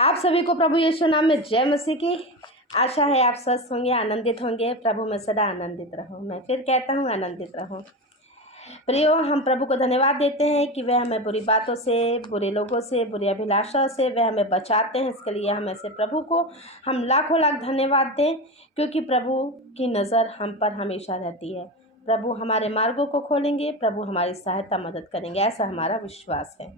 आप सभी को प्रभु यीशु नाम में जय मसीह की। आशा है आप स्वस्थ होंगे, आनंदित होंगे। प्रभु में सदा आनंदित रहो। मैं फिर कहता हूँ आनंदित रहो। प्रियो, हम प्रभु को धन्यवाद देते हैं कि वह हमें बुरी बातों से, बुरे लोगों से, बुरी अभिलाषाओं से वह हमें बचाते हैं। इसके लिए हम ऐसे प्रभु को हम लाखों लाख धन्यवाद दें, क्योंकि प्रभु की नज़र हम पर हमेशा रहती है। प्रभु हमारे मार्गों को खोलेंगे, प्रभु हमारी सहायता मदद करेंगे, ऐसा हमारा विश्वास है।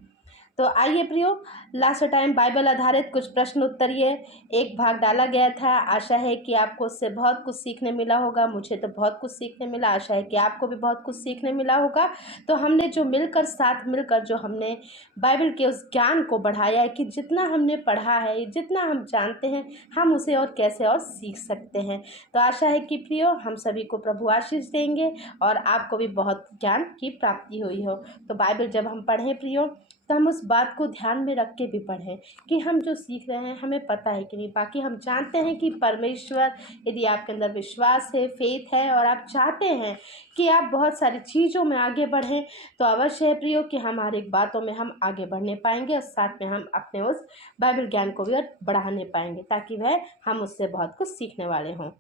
तो आइए प्रियो, लास्ट टाइम बाइबल आधारित कुछ प्रश्न उत्तरीय एक भाग डाला गया था। आशा है कि आपको उससे बहुत कुछ सीखने मिला होगा। मुझे तो बहुत कुछ सीखने मिला। आशा है कि आपको भी बहुत कुछ सीखने मिला होगा। तो हमने जो मिलकर साथ मिलकर जो हमने बाइबल के उस ज्ञान को बढ़ाया है कि जितना हमने पढ़ा है, जितना हम जानते हैं, हम उसे और कैसे और सीख सकते हैं। तो आशा है कि प्रियो, हम सभी को प्रभु आशीष देंगे और आपको भी बहुत ज्ञान की प्राप्ति हुई हो। तो बाइबल जब हम पढ़ें प्रियो, तो हम उस बात को ध्यान में रख के भी पढ़ें कि हम जो सीख रहे हैं हमें पता है कि नहीं। बाकी हम जानते हैं कि परमेश्वर, यदि आपके अंदर विश्वास है, फेथ है और आप चाहते हैं कि आप बहुत सारी चीज़ों में आगे बढ़ें, तो अवश्य है प्रियो कि हम हर एक बातों में हम आगे बढ़ने पाएंगे और साथ में हम अपने उस बाइबल ज्ञान को भी और बढ़ाने पाएंगे, ताकि वह हम उससे बहुत कुछ सीखने वाले हों।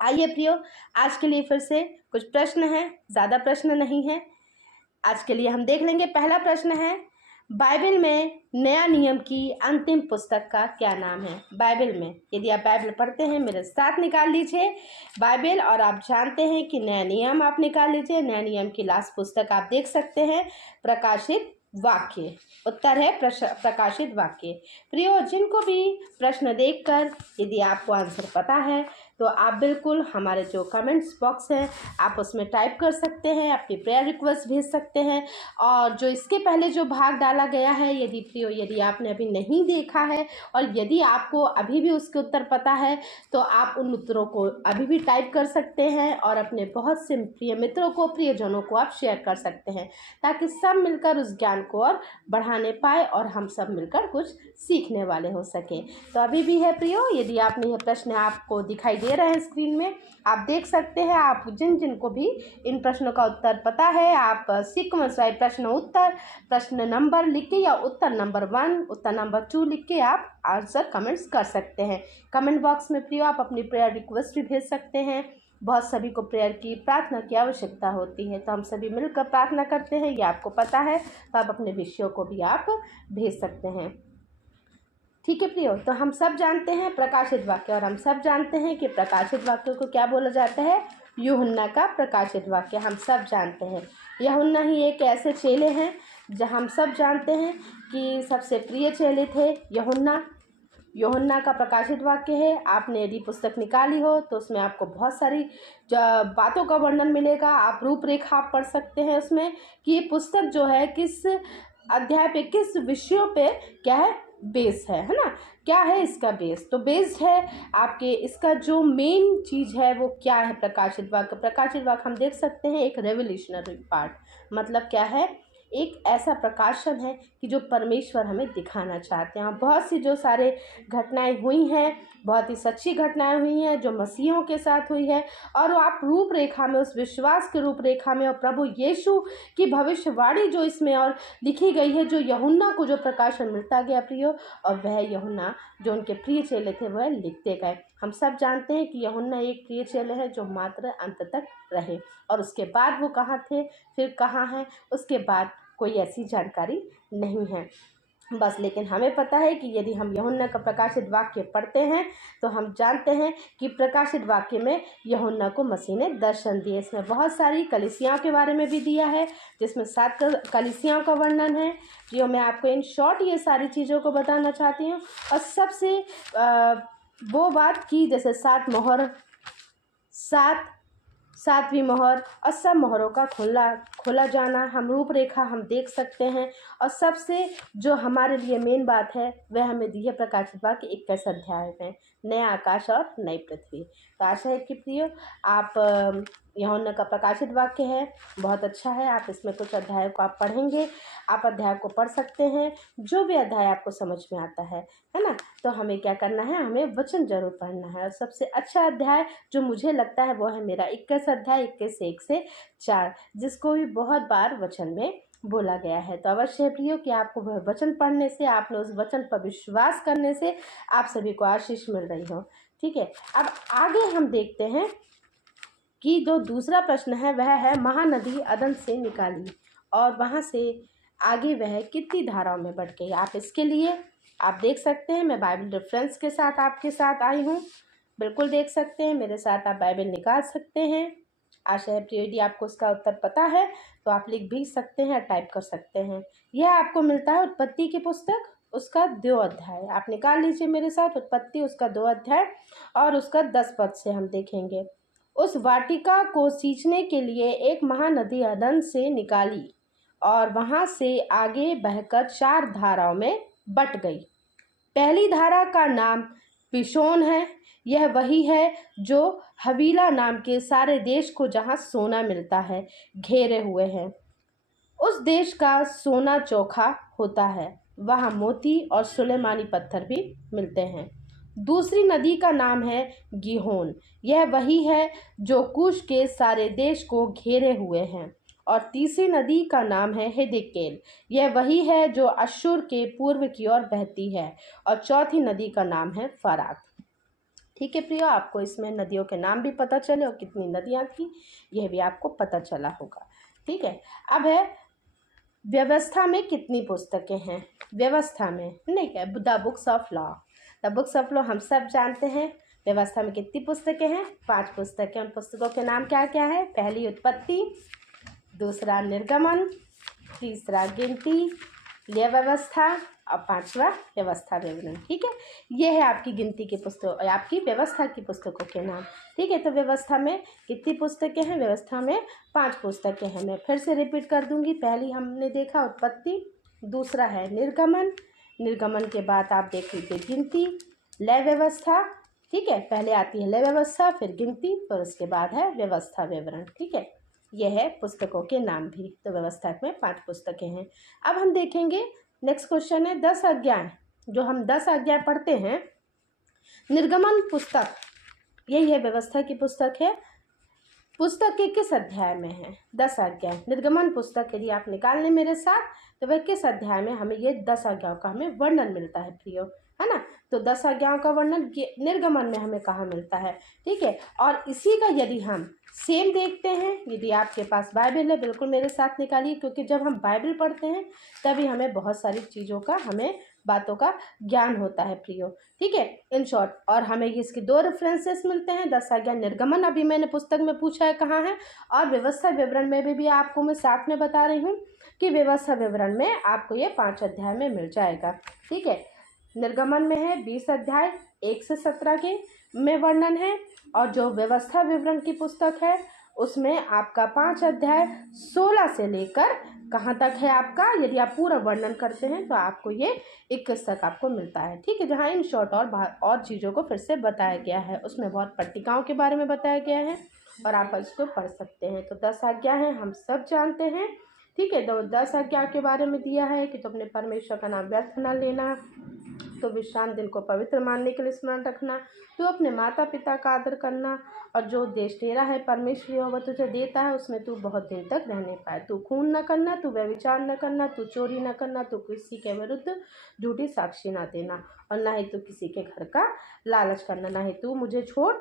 आइए प्रियो, आज के लिए फिर से कुछ प्रश्न हैं, ज़्यादा प्रश्न नहीं हैं। आज के लिए हम देख लेंगे। पहला प्रश्न है, बाइबल में नया नियम की अंतिम पुस्तक का क्या नाम है? बाइबल में, यदि आप बाइबल पढ़ते हैं, मेरे साथ निकाल लीजिए बाइबल, और आप जानते हैं कि नया नियम आप निकाल लीजिए। नया नियम की लास्ट पुस्तक आप देख सकते हैं, प्रकाशित वाक्य। उत्तर है प्रकाशित वाक्य। प्रियो, जिनको भी प्रश्न देखकर यदि आपको आंसर पता है, तो आप बिल्कुल हमारे जो कमेंट्स बॉक्स है आप उसमें टाइप कर सकते हैं, अपनी प्रेयर रिक्वेस्ट भेज सकते हैं। और जो इसके पहले जो भाग डाला गया है, यदि प्रियो यदि आपने अभी नहीं देखा है और यदि आपको अभी भी उसके उत्तर पता है, तो आप उन उत्तरों को अभी भी टाइप कर सकते हैं और अपने बहुत से प्रिय मित्रों को, प्रियजनों को आप शेयर कर सकते हैं, ताकि सब मिलकर उस ज्ञान को और बढ़ाने पाए और हम सब मिलकर कुछ सीखने वाले हो सके। तो अभी भी है प्रियो, यदि आपने यह प्रश्न आपको दिखाई दे रहे हैं स्क्रीन में, आप देख सकते हैं। आप जिनको भी इन प्रश्नों का उत्तर पता है, आप सीक्वेंस वाइज प्रश्न उत्तर, प्रश्न नंबर लिख के या उत्तर नंबर 1, उत्तर नंबर 2 लिख के आप आंसर कमेंट्स कर सकते हैं। कमेंट बॉक्स में प्रियो आप अपनी प्रेयर रिक्वेस्ट भी भेज सकते हैं। बहुत सभी को प्रेयर की, प्रार्थना की आवश्यकता होती है, तो हम सभी मिलकर प्रार्थना करते हैं, ये आपको पता है। तो आप अपने विषयों को भी आप भेज सकते हैं। ठीक है प्रियो, तो हम सब जानते हैं प्रकाशित वाक्य, और हम सब जानते हैं कि प्रकाशित वाक्य को क्या बोला जाता है? यूहन्ना का प्रकाशित वाक्य। हम सब जानते हैं यूहन्ना ही एक ऐसे चेले हैं जहाँ हम सब जानते हैं कि सबसे प्रिय चेले थे यूहन्ना का प्रकाशित वाक्य है। आपने यदि पुस्तक निकाली हो तो उसमें आपको बहुत सारी बातों का वर्णन मिलेगा। आप रूपरेखा पढ़ सकते हैं उसमें कि ये पुस्तक जो है किस अध्याय पे, किस विषयों पे क्या है, बेस है ना? क्या है इसका बेस? तो बेस है आपके, इसका जो मेन चीज़ है वो क्या है? प्रकाशित वाक्य हम देख सकते हैं एक रेवोल्यूशनरी पार्ट। मतलब क्या है? एक ऐसा प्रकाशन है कि जो परमेश्वर हमें दिखाना चाहते हैं। बहुत सी जो सारे घटनाएं हुई हैं, बहुत ही सच्ची घटनाएं हुई हैं जो मसीहों के साथ हुई है, और आप रूपरेखा में, उस विश्वास के रूपरेखा में, और प्रभु यीशु की भविष्यवाणी जो इसमें और लिखी गई है, जो यूहन्ना को जो प्रकाशन मिलता गया प्रियो, और वह यूहन्ना जो उनके प्रिय चेले थे वह लिखते गए। हम सब जानते हैं कि यूहन्ना एक प्रिय चेले हैं जो मात्र अंत तक रहे, और उसके बाद वो कहाँ थे, फिर कहाँ हैं, उसके बाद कोई ऐसी जानकारी नहीं है बस। लेकिन हमें पता है कि यदि हम यूहन्ना का प्रकाशित वाक्य पढ़ते हैं तो हम जानते हैं कि प्रकाशित वाक्य में यूहन्ना को मसीह ने दर्शन दिए। इसमें बहुत सारी कलीसियाओं के बारे में भी दिया है, जिसमें 7 कलीसियाओं का वर्णन है। जो मैं आपको इन शॉर्ट ये सारी चीज़ों को बताना चाहती हूँ। और सबसे वो बात की जैसे 7 मोहर, 7वीं मोहर और सब मोहरों का खोला जाना, हम रूपरेखा हम देख सकते हैं। और सबसे जो हमारे लिए मेन बात है वह हमें दी है प्रकाशित वाक्य 21 अध्याय में, नया आकाश और नई पृथ्वी। तो आशा है कि प्रियो आप यूहन्ना का प्रकाशित वाक्य है, बहुत अच्छा है। आप इसमें कुछ अध्यायों को आप पढ़ेंगे, आप अध्याय को पढ़ सकते हैं, जो भी अध्याय आपको समझ में आता है ना। तो हमें क्या करना है, हमें वचन जरूर पढ़ना है। और सबसे अच्छा अध्याय जो मुझे लगता है वो है मेरा 21 अध्याय 21 से 1 से 4, जिसको भी बहुत बार वचन में बोला गया है। तो अवश्य है प्रियो कि आपको वह वचन पढ़ने से, आपने उस वचन पर विश्वास करने से आप सभी को आशीष मिल रही हो। ठीक है, अब आगे हम देखते हैं कि जो दूसरा प्रश्न है वह है महानदी अदन से निकाली और वहाँ से आगे वह कितनी धाराओं में बढ़ गई। आप इसके लिए आप देख सकते हैं, मैं बाइबल रेफरेंस के साथ आपके साथ आई हूँ, बिल्कुल देख सकते हैं, मेरे साथ आप बाइबल निकाल सकते हैं। आशा है प्रियो यदि आपको उसका उत्तर पता है तो आप लिख भी सकते हैं, टाइप कर सकते हैं। यह आपको मिलता है उत्पत्ति की पुस्तक, उसका 2 अध्याय। आप निकाल लीजिए मेरे साथ उत्पत्ति उसका 2 अध्याय और उसका 10 पद से हम देखेंगे। उस वाटिका को सींचने के लिए एक महानदी अदन से निकाली और वहाँ से आगे बहकर 4 धाराओं में बट गई। पहली धारा का नाम पिशोन है। यह वही है जो हवीला नाम के सारे देश को, जहाँ सोना मिलता है, घेरे हुए है। उस देश का सोना चोखा होता है, वहाँ मोती और सुलेमानी पत्थर भी मिलते हैं। दूसरी नदी का नाम है गिहोन। यह वही है जो कूश के सारे देश को घेरे हुए हैं। और तीसरी नदी का नाम है हिद्देकेल। यह वही है जो अश्शूर के पूर्व की ओर बहती है। और चौथी नदी का नाम है फरात। ठीक है प्रियो, आपको इसमें नदियों के नाम भी पता चले और कितनी नदियाँ थी यह भी आपको पता चला होगा। ठीक है, अब है व्यवस्था में कितनी पुस्तकें हैं। व्यवस्था में नहीं है, the books of law. The books of law हम सब जानते हैं। व्यवस्था में कितनी पुस्तकें हैं? 5 पुस्तकें। उन पुस्तकों के नाम क्या क्या है? पहली उत्पत्ति, दूसरा निर्गमन, तीसरा गिनती, लय व्यवस्था और 5वां व्यवस्था विवरण। ठीक है, ये है आपकी गिनती की पुस्तक, आपकी व्यवस्था की पुस्तकों के नाम। ठीक है, तो व्यवस्था में कितनी पुस्तकें हैं? व्यवस्था में 5 पुस्तकें हैं। मैं फिर से रिपीट कर दूंगी। पहली हमने देखा उत्पत्ति, दूसरा है निर्गमन, निर्गमन के बाद आप देख लीजिए गिनती, लय व्यवस्था। ठीक है, पहले आती है लय व्यवस्था, फिर गिनती, फिर उसके बाद है व्यवस्था विवरण। ठीक है, यह है पुस्तकों के नाम भी। तो व्यवस्था में 5 पुस्तकें हैं। अब हम देखेंगे नेक्स्ट क्वेश्चन है 10 आज्ञाएं। जो हम 10 आज्ञाएं पढ़ते हैं, निर्गमन पुस्तक यही है, व्यवस्था की पुस्तक है। पुस्तक के किस अध्याय में है? 10 आज्ञाएं। निर्गमन पुस्तक यदि आप निकाल लें मेरे साथ तो वह किस अध्याय में हमें ये 10 आज्ञाओं का हमें वर्णन मिलता है प्रियो, है ना? तो 10 आज्ञाओं का वर्णन निर्गमन में हमें कहाँ मिलता है? ठीक है, और इसी का यदि हम सेम देखते हैं, यदि आपके पास बाइबल है बिल्कुल मेरे साथ निकालिए, क्योंकि जब हम बाइबल पढ़ते हैं तभी हमें बहुत सारी चीज़ों का, हमें बातों का ज्ञान होता है प्रियो। ठीक है, इन शॉर्ट। और हमें इसके 2 रेफरेंसेस मिलते हैं। 10 आज्ञा निर्गमन अभी मैंने पुस्तक में पूछा है कहाँ है, और व्यवस्था विवरण में भी आपको मैं साथ में बता रही हूँ कि व्यवस्था विवरण में आपको ये 5 अध्याय में मिल जाएगा। ठीक है, निर्गमन में है 20 अध्याय 1 से 17 के में वर्णन है, और जो व्यवस्था विवरण की पुस्तक है उसमें आपका 5 अध्याय 16 से लेकर कहाँ तक है आपका, यदि आप पूरा वर्णन करते हैं तो आपको ये 21 तक आपको मिलता है। ठीक है, जहाँ इन शॉर्ट और चीज़ों को फिर से बताया गया है। उसमें बहुत पट्टिकाओं के बारे में बताया गया है और आप इसको पढ़ सकते हैं। तो 10 आज्ञा हैं, हम सब जानते हैं। ठीक है, तो 10 आज्ञा के बारे में दिया है कि तो अपने परमेश्वर का नाम व्यर्थ न लेना, तो विश्राम दिन को पवित्र मानने के लिए स्मरण रखना, तो अपने माता पिता का आदर करना, और जो देश तेरा है परमेश्वर यहोवा तुझे देता है उसमें तू बहुत दिन तक रहने पाए। तू खून न करना, तू व्यभिचार न करना, तू चोरी न करना, तू किसी के विरुद्ध झूठी साक्षी न देना, और ना ही तू किसी के घर का लालच करना, ना ही तू मुझे छोड़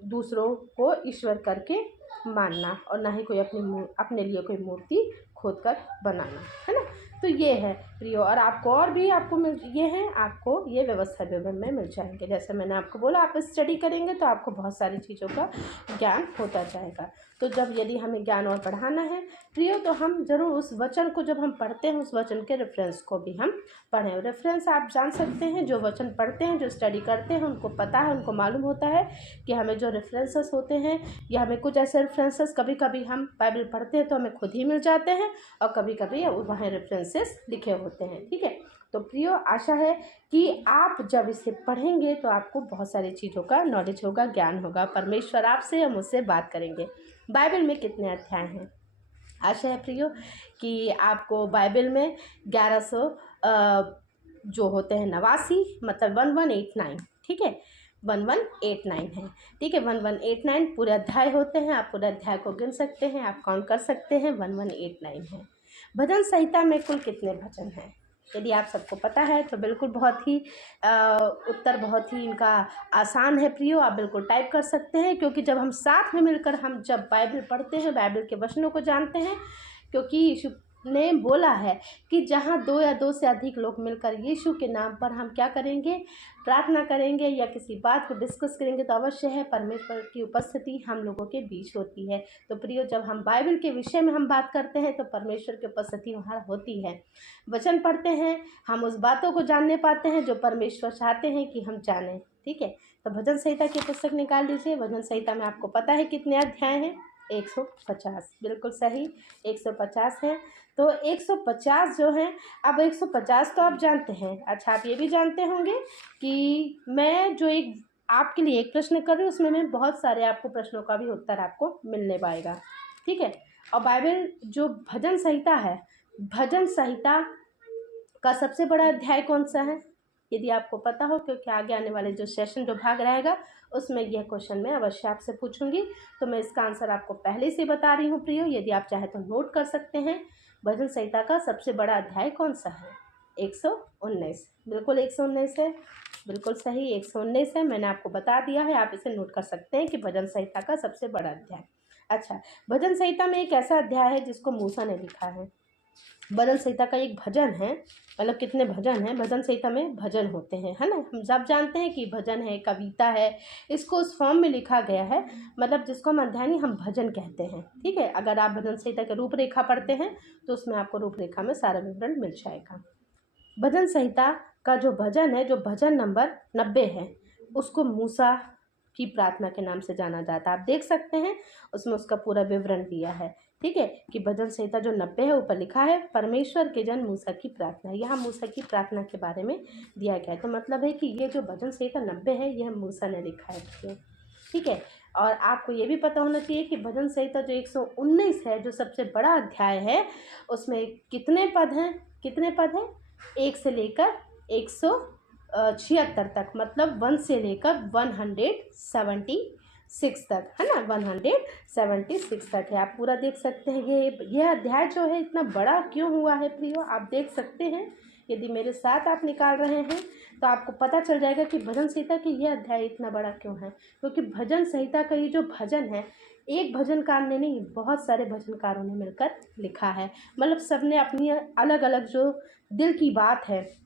दूसरों को ईश्वर करके मानना, और ना ही कोई अपने लिए कोई मूर्ति खोद कर बनाना, है ना? तो ये है प्रियो, और आपको और भी आपको ये है, आपको ये व्यवस्था विवरण में मिल जाएंगे। जैसे मैंने आपको बोला, आप स्टडी करेंगे तो आपको बहुत सारी चीज़ों का ज्ञान होता जाएगा। तो जब यदि हमें ज्ञान और बढ़ाना है प्रियो, तो हम ज़रूर उस वचन को जब हम पढ़ते हैं उस वचन के रेफरेंस को भी हम पढ़ें। रेफरेंस आप जान सकते हैं, जो वचन पढ़ते हैं, जो स्टडी करते हैं, उनको पता है, उनको मालूम होता है कि हमें जो रेफरेंसेस होते हैं, या हमें कुछ ऐसे रेफरेंसेस कभी कभी हम बाइबल पढ़ते हैं तो हमें खुद ही मिल जाते हैं, और कभी कभी वहाँ रेफरेंसेस लिखे होते हैं। ठीक है, तो प्रियो आशा है कि आप जब इसे पढ़ेंगे तो आपको बहुत सारी चीज़ों का नॉलेज होगा, ज्ञान होगा। परमेश्वर आपसे या मुझसे बात करेंगे। बाइबल में कितने अध्याय हैं? आशा है प्रियो कि आपको बाइबल में 1100 जो होते हैं 89, मतलब 1189। ठीक है, 1189 है। ठीक है, 1189 पूरे अध्याय होते हैं। आप पूरे अध्याय को गिन सकते हैं, आप काउंट कर सकते हैं, 1189 है। भजन संहिता में कुल कितने भजन हैं? यदि आप सबको पता है तो बिल्कुल बहुत ही उत्तर बहुत ही इनका आसान है प्रियो, आप बिल्कुल टाइप कर सकते हैं, क्योंकि जब हम साथ में मिलकर हम जब बाइबल पढ़ते हैं, बाइबल के वचनों को जानते हैं, क्योंकि यीशु ने बोला है कि जहाँ 2 या 2 से अधिक लोग मिलकर यीशु के नाम पर हम क्या करेंगे, प्रार्थना करेंगे या किसी बात को डिस्कस करेंगे, तो अवश्य है परमेश्वर की उपस्थिति हम लोगों के बीच होती है। तो प्रियो, जब हम बाइबल के विषय में हम बात करते हैं तो परमेश्वर की उपस्थिति वहाँ होती है। वचन पढ़ते हैं, हम उस बातों को जानने पाते हैं जो परमेश्वर चाहते हैं कि हम जानें। ठीक है, तो भजन संहिता की पुस्तक निकाल लीजिए। भजन संहिता में आपको पता है कितने अध्याय हैं? 150, बिल्कुल सही, 150 है। तो 150 जो हैं, अब 150 तो आप जानते हैं। अच्छा, आप ये भी जानते होंगे कि मैं जो एक आपके लिए एक प्रश्न कर रही हूँ, उसमें मैं बहुत सारे आपको प्रश्नों का भी उत्तर आपको मिलने पाएगा। ठीक है, और बाइबल जो भजन संहिता है, भजन संहिता का सबसे बड़ा अध्याय कौन सा है? यदि आपको पता हो, क्योंकि आगे आने वाले जो सेशन जो भाग रहेगा उसमें यह क्वेश्चन मैं अवश्य आपसे पूछूंगी, तो मैं इसका आंसर आपको पहले से बता रही हूँ प्रियो। यदि आप चाहे तो नोट कर सकते हैं। भजन संहिता का सबसे बड़ा अध्याय कौन सा है? 119, बिल्कुल 119 है, बिल्कुल सही 119 है। मैंने आपको बता दिया है, आप इसे नोट कर सकते हैं कि भजन संहिता का सबसे बड़ा अध्याय। अच्छा, भजन संहिता में एक ऐसा अध्याय है जिसको मूसा ने लिखा है। भजन संहिता का एक भजन है, मतलब कितने भजन हैं? भजन संहिता में भजन होते हैं, है ना। हम सब जानते हैं कि भजन है, कविता है, इसको उस फॉर्म में लिखा गया है, मतलब जिसको हम अध्याय नहीं, हम भजन कहते हैं। ठीक है, अगर आप भजन संहिता के रूपरेखा पढ़ते हैं तो उसमें आपको रूपरेखा में सारा विवरण मिल जाएगा। भजन संहिता का जो भजन है, जो भजन नंबर 90 है, उसको मूसा की प्रार्थना के नाम से जाना जाता है। आप देख सकते हैं उसमें उसका पूरा विवरण दिया है। ठीक है, कि भजन संहिता जो 90 है, ऊपर लिखा है परमेश्वर के जन मूसा की प्रार्थना। यहाँ मूसा की प्रार्थना के बारे में दिया गया है, तो मतलब है कि ये जो भजन संहिता 90 है, यह मूसा ने लिखा है। ठीक है, और आपको ये भी पता होना चाहिए कि भजन संहिता जो 119 है, जो सबसे बड़ा अध्याय है, उसमें कितने पद हैं? कितने पद हैं? 1 से लेकर 176 तक, मतलब 1 से लेकर 176 तक, है ना, 176 तक है। आप पूरा देख सकते हैं। ये अध्याय जो है इतना बड़ा क्यों हुआ है प्रियो, आप देख सकते हैं। यदि मेरे साथ आप निकाल रहे हैं तो आपको पता चल जाएगा कि भजन संहिता की यह अध्याय इतना बड़ा क्यों है। क्योंकि भजन संहिता का ये जो भजन है, एक भजनकार ने नहीं, बहुत सारे भजनकारों ने मिलकर लिखा है। मतलब सबने अपनी अलग अलग जो दिल की बात है,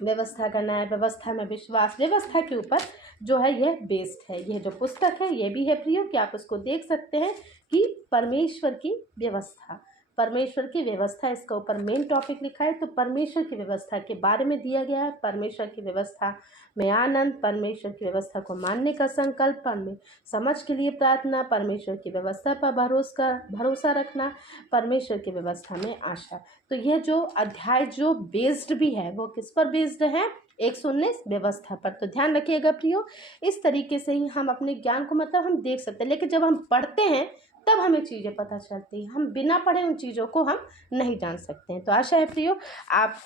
व्यवस्था करना है, व्यवस्था में विश्वास, व्यवस्था के ऊपर जो है यह बेस्ड है। यह जो पुस्तक है ये भी है प्रियो कि आप उसको देख सकते हैं कि परमेश्वर की व्यवस्था, परमेश्वर की व्यवस्था, इसका ऊपर मेन टॉपिक लिखा है। तो परमेश्वर की व्यवस्था के बारे में दिया गया है। परमेश्वर की व्यवस्था में आनंद, परमेश्वर की व्यवस्था को मानने का संकल्प, समझ के लिए प्रार्थना, परमेश्वर की व्यवस्था पर भरोसा रखना, परमेश्वर की व्यवस्था में आशा। तो यह जो अध्याय जो बेस्ड भी है, वो किस पर बेस्ड है? 119 व्यवस्था पर। तो ध्यान रखिएगा प्रियो, इस तरीके से ही हम अपने ज्ञान को मतलब हम देख सकते हैं, लेकिन जब हम पढ़ते हैं तब हमें चीज़ें पता चलती हैं। हम बिना पढ़े उन चीज़ों को हम नहीं जान सकते हैं। तो आशा है प्रियो, आप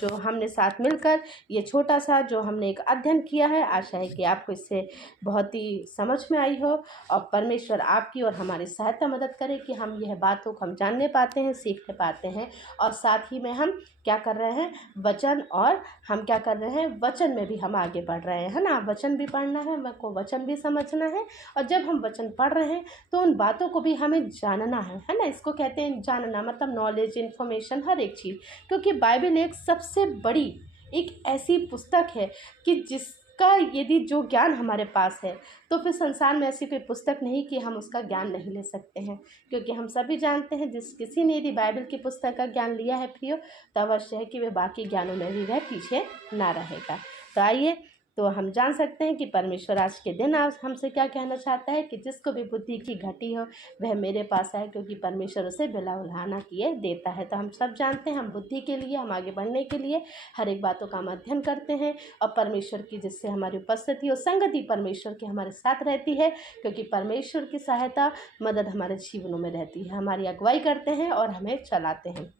जो हमने साथ मिलकर ये छोटा सा जो हमने एक अध्ययन किया है, आशा है कि आपको इससे बहुत ही समझ में आई हो, और परमेश्वर आपकी और हमारी सहायता मदद करे कि हम यह बातों को हम जानने पाते हैं, सीखने पाते हैं, और साथ ही में हम क्या कर रहे हैं, वचन, और हम क्या कर रहे हैं, वचन में भी हम आगे बढ़ रहे हैं, है ना। वचन भी पढ़ना है, मेरे को वचन भी समझना है, और जब हम वचन पढ़ रहे हैं तो उन बातों को भी हमें जानना है ना। इसको कहते हैं जानना, मतलब नॉलेज, इन्फॉर्मेशन, हर एक चीज़। क्योंकि बाइबल एक सबसे बड़ी एक ऐसी पुस्तक है कि जिसका यदि जो ज्ञान हमारे पास है, तो फिर संसार में ऐसी कोई पुस्तक नहीं कि हम उसका ज्ञान नहीं ले सकते हैं। क्योंकि हम सभी जानते हैं, जिस किसी ने यदि बाइबल की पुस्तक का ज्ञान लिया है प्रियो, तो अवश्य है कि वह बाकी ज्ञानों में भी वह पीछे ना रहेगा। तो आइए, तो हम जान सकते हैं कि परमेश्वर आज के दिन आज हमसे क्या कहना चाहता है कि जिसको भी बुद्धि की घटी हो वह मेरे पास आए, क्योंकि परमेश्वर उसे बिला उल्हाना किए देता है। तो हम सब जानते हैं, हम बुद्धि के लिए, हम आगे बढ़ने के लिए हर एक बातों का हम अध्ययन करते हैं, और परमेश्वर की जिससे हमारी उपस्थिति और संगति परमेश्वर की हमारे साथ रहती है। क्योंकि परमेश्वर की सहायता, मदद हमारे जीवनों में रहती है, हमारी अगुवाई करते हैं और हमें चलाते हैं।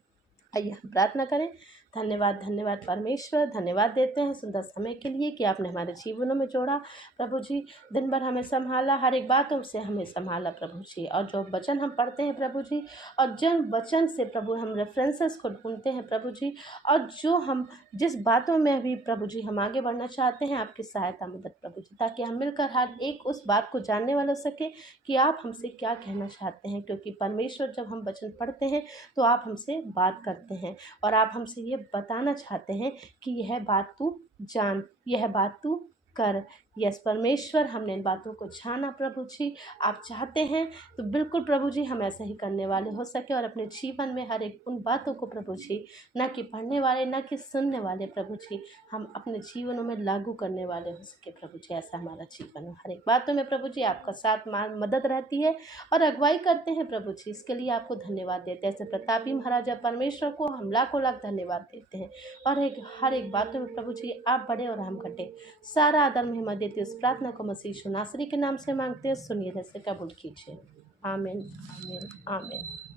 आइए हम प्रार्थना करें। धन्यवाद धन्यवाद परमेश्वर, धन्यवाद देते हैं सुंदर समय के लिए कि आपने हमारे जीवनों में जोड़ा। प्रभु जी, दिन भर हमें संभाला, हर एक बातों से हमें संभाला प्रभु जी। और जो वचन हम पढ़ते हैं प्रभु जी, और जिन वचन से प्रभु हम रेफरेंसेस को ढूंढते हैं प्रभु जी, और जो हम जिस बातों में भी प्रभु जी हम आगे बढ़ना चाहते हैं, आपकी सहायता मदद प्रभु जी, ताकि हम मिलकर हर एक उस बात को जानने वाला हो सके कि आप हमसे क्या कहना चाहते हैं। क्योंकि परमेश्वर, जब हम वचन पढ़ते हैं तो आप हमसे बात करते हैं और आप हमसे ये बताना चाहते हैं कि यह बात तू जान, यह बात तू कर। यस परमेश्वर, हमने इन बातों को जाना प्रभु जी। आप चाहते हैं तो बिल्कुल प्रभु जी हम ऐसा ही करने वाले हो सके और अपने जीवन में हर एक उन बातों को प्रभु जी, ना कि पढ़ने वाले ना कि सुनने वाले प्रभु जी, हम अपने जीवनों में लागू करने वाले हो सके प्रभु जी। ऐसा हमारा जीवन हो, हर एक बातों में प्रभु जी आपका साथ मदद रहती है और अगुवाई करते हैं प्रभु जी। इसके लिए आपको धन्यवाद देते हैं। ऐसे प्रतापी महाराजा परमेश्वर को हम लाखों लाख धन्यवाद देते हैं। और हर एक बातों में प्रभु जी आप बड़े और हम घटे। सारा आदर महिमा देते हैं। इस प्रार्थना को मसीह यीशु नासरी के नाम से मांगते हैं, सुनिए जैसे कबूल कीजिए। आमीन आमीन आमीन।